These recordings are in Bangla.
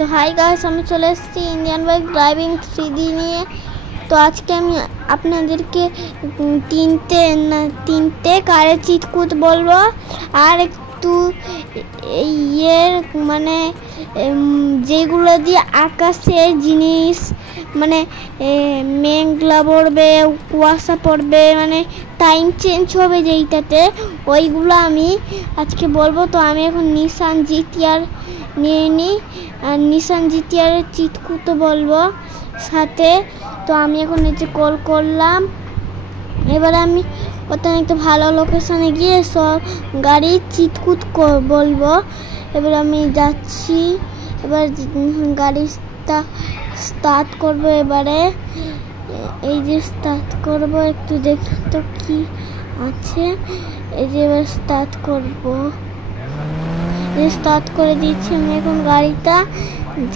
তো হাই গাইস, আমি চলে এসেছি ইন্ডিয়ান বাইক ড্রাইভিং 3D নিয়ে। তো আজকে আমি আপনাদেরকে তিনটে কারের চিটকুট বলবো, আর একটু ইয়ের মানে যেগুলো দিয়ে আকাশের জিনিস মানে মেঘলা পড়বে, কুয়াশা পড়বে, মানে টাইম চেঞ্জ হবে যেইটাতে, ওইগুলো আমি আজকে বলবো। তো আমি এখন নিসান জিটিআর নিয়ে নিই, আর নিসান জিটিআরের চিটকুট বলবো সাথে। তো আমি এখন এই যে কল করলাম, এবার আমি ওখানে একটা ভালো লোকেশনে গিয়ে সব গাড়ির চিটকুট বলবো। এবার আমি যাচ্ছি, এবার গাড়িটা স্টার্ট করবো। এবারে এই যে স্টার্ট করবো, একটু দেখি তো কি আছে। এই যে এবার স্টার্ট করবো, স্টার্ট করে দিচ্ছি আমি। এখন গাড়িটা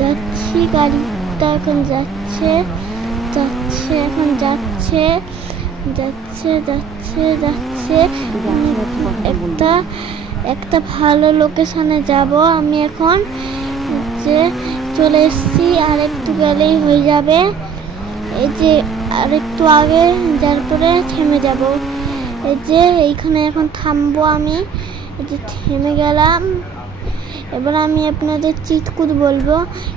যাচ্ছি, গাড়িটা এখন যাচ্ছে এখন যাচ্ছে একটা ভালো লোকেশনে যাব আমি। এখন যে চলে এসেছি, আর একটু গেলেই হয়ে যাবে। এই যে আর একটু আগে যার পরে থেমে যাব। এই যে এইখানে এখন থামবো আমি। এই যে থেমে গেলাম। এবার আমি আপনাদের চিটকুট বলবো।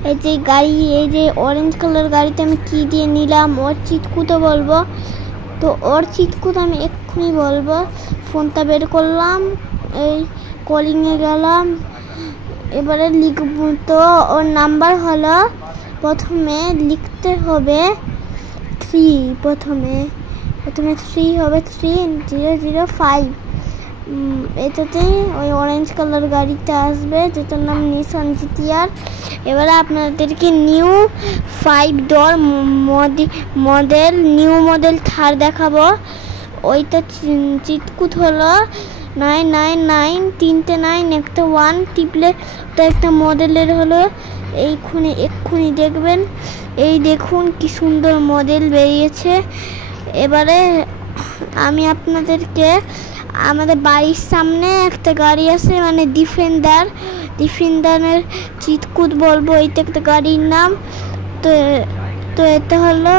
এই যে গাড়ি, এই যে অরেঞ্জ কালার গাড়িতে আমি কি দিয়ে নিলাম, ওর চিটকুটও বলবো। তো ওর চিটকুট আমি এক্ষুনি বলবো। ফোনটা বের করলাম, এই কলিংয়ে গেলাম, এবারে লিখব। তো ওর নাম্বার হলো, প্রথমে লিখতে হবে 3, প্রথমে 3 হবে, 3005। এটাতে ওই অরেঞ্জ কালার গাড়িটা আসবে, যেটার নাম নিসান জিটিআর। এবারে আপনাদেরকে নিউ 5 ডোর মডেল, নিউ মডেল থার দেখাবো। ওইটা চিটকুট হলো 999, 3টে 9 একটা 1 টিপলে তো একটা মডেলের হলো। এক্ষুনি দেখবেন, এই দেখুন কি সুন্দর মডেল বেরিয়েছে। এবারে আমি আপনাদেরকে আমাদের বাড়ির সামনে একটা গাড়ি আছে, মানে ডিফেন্ডারের চিটকুট বলবো। এইটা একটা গাড়ির নাম। তো এটা হলো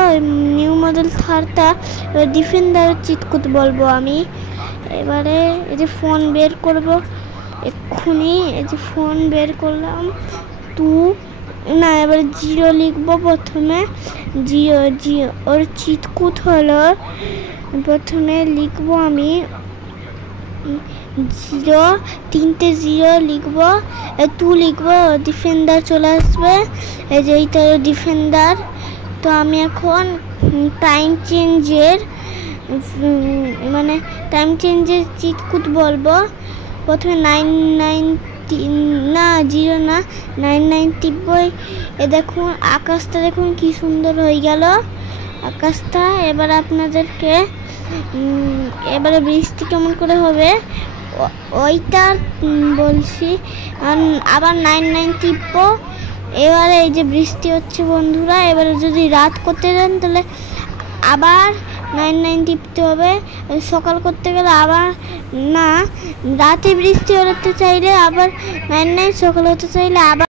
নিউ মডেল থারটা, ডিফেন্ডারের চিটকুট বলবো আমি। এবারে এই যে ফোন বের করব এক্ষুনি, এই যে ফোন বের করলাম। এবারে 0 লিখবো প্রথমে। জিরো ওর চিটকুট হলো, প্রথমে লিখবো আমি 0, 3টে 0 লিখবো, 2 লিখবো, ডিফেন্ডার চলে আসবে। এই যে এইটা ডিফেন্ডার। তো আমি এখন টাইম চেঞ্জের চিটকুট বলবো। প্রথমে 99 টিপবই। এ দেখুন আকাশটা, দেখুন কি সুন্দর হয়ে গেল আকাশটা। এবার আপনাদেরকে এবারে বৃষ্টি কেমন করে হবে ওইটা বলছি। আবার 99 টিপবো। এবারে এই যে বৃষ্টি হচ্ছে বন্ধুরা। এবারে যদি রাত করতে যান তাহলে আবার 99 টিপতে হবে। সকাল করতে গেলে আবার না, রাতে বৃষ্টি হতে চাইলে আবার 99, সকাল হতে চাইলে আবার